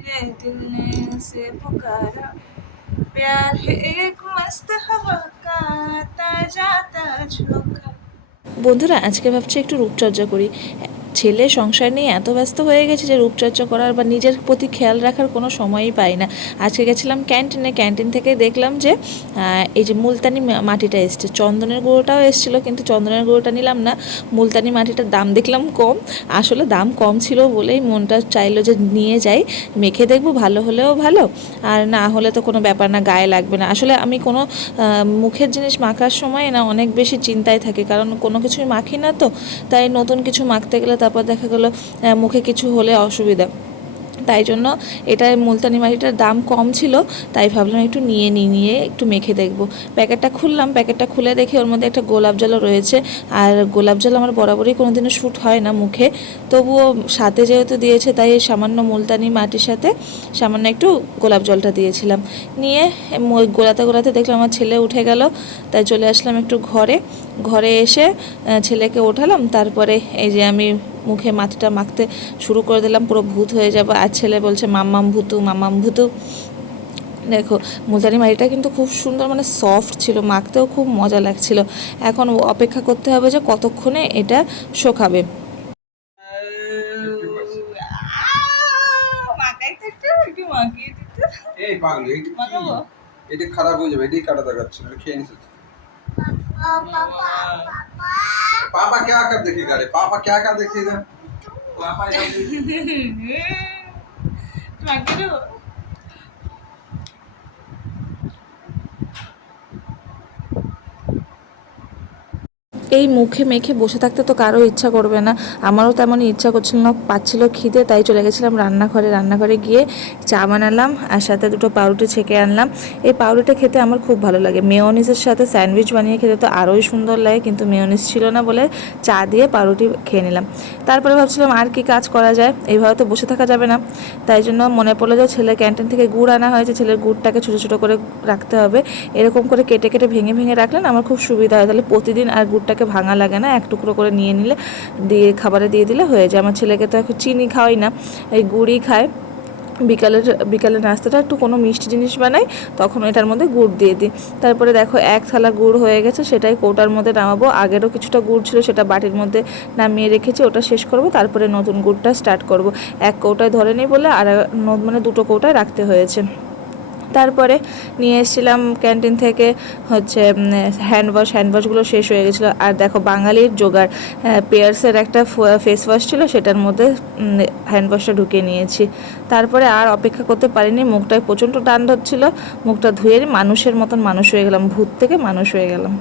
मेरे दिल ने से पुकारा प्यार है एक मस्त हवा का ताजा झोंका। বন্ধুরা আজকে ভাবছি একটু রূপচর্চা করি। ছেলে সংসার নিয়ে এত ব্যস্ত হয়ে গেছে যে রূপচর্চা করার বা নিজের প্রতি খেয়াল রাখার কোনো সময়ই পাই না। আজকে গেছিলাম ক্যান্টিন থেকে দেখলাম যে এই যে মুলতানি মাটিটা এসছে, চন্দনের গুঁড়োটাও এসেছিলো, কিন্তু চন্দনের গুঁড়োটা নিলাম না। মুলতানি মাটিটার দাম দেখলাম কম, আসলে দাম কম ছিল বলেই মনটা চাইলো যে নিয়ে যাই, মেখে দেখবো, ভালো হলেও ভালো আর না হলে তো কোনো ব্যাপার না, গায়ে লাগবে না। আসলে আমি কোনো মুখের জিনিস মাখার সময় না অনেক বেশি চিন্তায় থাকি, কারণ কোনো কিছুই মাখি না তো, তাই নতুন কিছু মাখতে গেলে তারপর দেখা গেলো মুখে কিছু হলে অসুবিধা। তাই জন্য এটা মুলতানি মাটিটার দাম কম ছিল, তাই ভাবলাম একটু নিয়ে একটু মেখে দেখব। প্যাকেটটা খুললাম, প্যাকেটটা খুলে দেখি ওর মধ্যে একটা গোলাপ জলও রয়েছে। আর গোলাপ জল আমার বরাবরই কোনো দিনও শ্যুট হয় না মুখে, তবুও সাথে যেহেতু দিয়েছে তাই সামান্য মুলতানি মাটির সাথে সামান্য একটু গোলাপ জলটা দিয়েছিলাম। নিয়ে গোলাতে দেখলাম আমার ছেলে উঠে গেল, তাই চলে আসলাম একটু ঘরে এসে ছেলেকে ওঠালাম। তারপরে এই যে আমি মুখে মাটিটা মাখতে শুরু করে দিলাম, পুরো ভূত হয়ে যাবো। আর ছেলে বলছে মাম্মাম ভূতু। দেখো মুলতানি মাটিটা কিন্তু খুব সুন্দর, মানে সফট ছিল, মাখতেও খুব মজা লাগছিল। এখন অপেক্ষা করতে হবে যে কতক্ষণে এটা শোকাবে। এটা খারাপ হয়ে যাবে, এটাই কাটা দেখাচ্ছে, খেয়ে নিস। पापा क्या कर देखेगा रे, पापा क्या क्या देखेगा पापा এই মুখে মেখে বসে থাকতে তো কারো ইচ্ছা করবে না, আমারও তেমনই ইচ্ছা করছিল না, পাচ্ছিল খিদে, তাই চলে গেছিলাম রান্নাঘরে গিয়ে চা বানালাম আর সাথে দুটো পাউরুটি ছেঁকে আনলাম। এই পাউরুটি খেতে আমার খুব ভালো লাগে, মেয়োনিজের সাথে স্যান্ডউইচ বানিয়ে খেতে তো আরোই সুন্দর লাগে, কিন্তু মেয়োনিজ ছিল না বলে চা দিয়ে পাউরুটি খেয়ে নিলাম। তারপরে ভাবছিলাম আর কি কাজ করা যায়, এইভাবে তো বসে থাকা যাবে না, তাই জন্য মনে পড়লো যে ছেলে ক্যান্টিন থেকে গুড় আনা হয়েছে, ছেলের গুড়টাকে ছোটো ছোটো করে রাখতে হবে। এরকম করে কেটে ভেঙে রাখলে না আমার খুব সুবিধা হয়, তাহলে প্রতিদিন আর গুড়টাকে ভাঙা লাগে না, এক টুকরো করে নিয়ে নিলে দিয়ে খাবারে দিয়ে দিলে হয়ে যায়। আমার ছেলেকে তো এখন চিনি খাওয়াই না, এই গুড়ই খায়। বিকালের নাস্তাটা একটু কোনো মিষ্টি জিনিস বানাই, তখন এটার মধ্যে গুড় দিয়ে দিই। তারপরে দেখো এক থালা গুড় হয়ে গেছে, সেটাই কৌটার মধ্যে নামাবো। আগেরও কিছুটা গুড় ছিল, সেটা বাটির মধ্যে নামিয়ে রেখেছি, ওটা শেষ করব, তারপরে নতুন গুড়টা স্টার্ট করব। এক কৌটায় ধরে নিই বলে আর মানে দুটো কৌটায় রাখতে হয়েছে। তারপরে নিয়ে এসেছিলাম ক্যান্টিন থেকে হচ্ছে হ্যান্ডওয়াশগুলো শেষ হয়ে গেছিলো। আর দেখো বাঙালির জোগাড়, পেয়ার্সের একটা ফেস ওয়াশ ছিল, সেটার মধ্যে হ্যান্ডওয়াশটা ঢুকিয়ে নিয়েছি। তারপরে আর অপেক্ষা করতে পারিনি, মুখটায় প্রচণ্ড টান ধরছিল, মুখটা ধুয়ে মানুষের মতন মানুষ হয়ে গেলাম, ভূত থেকে মানুষ হয়ে গেলাম।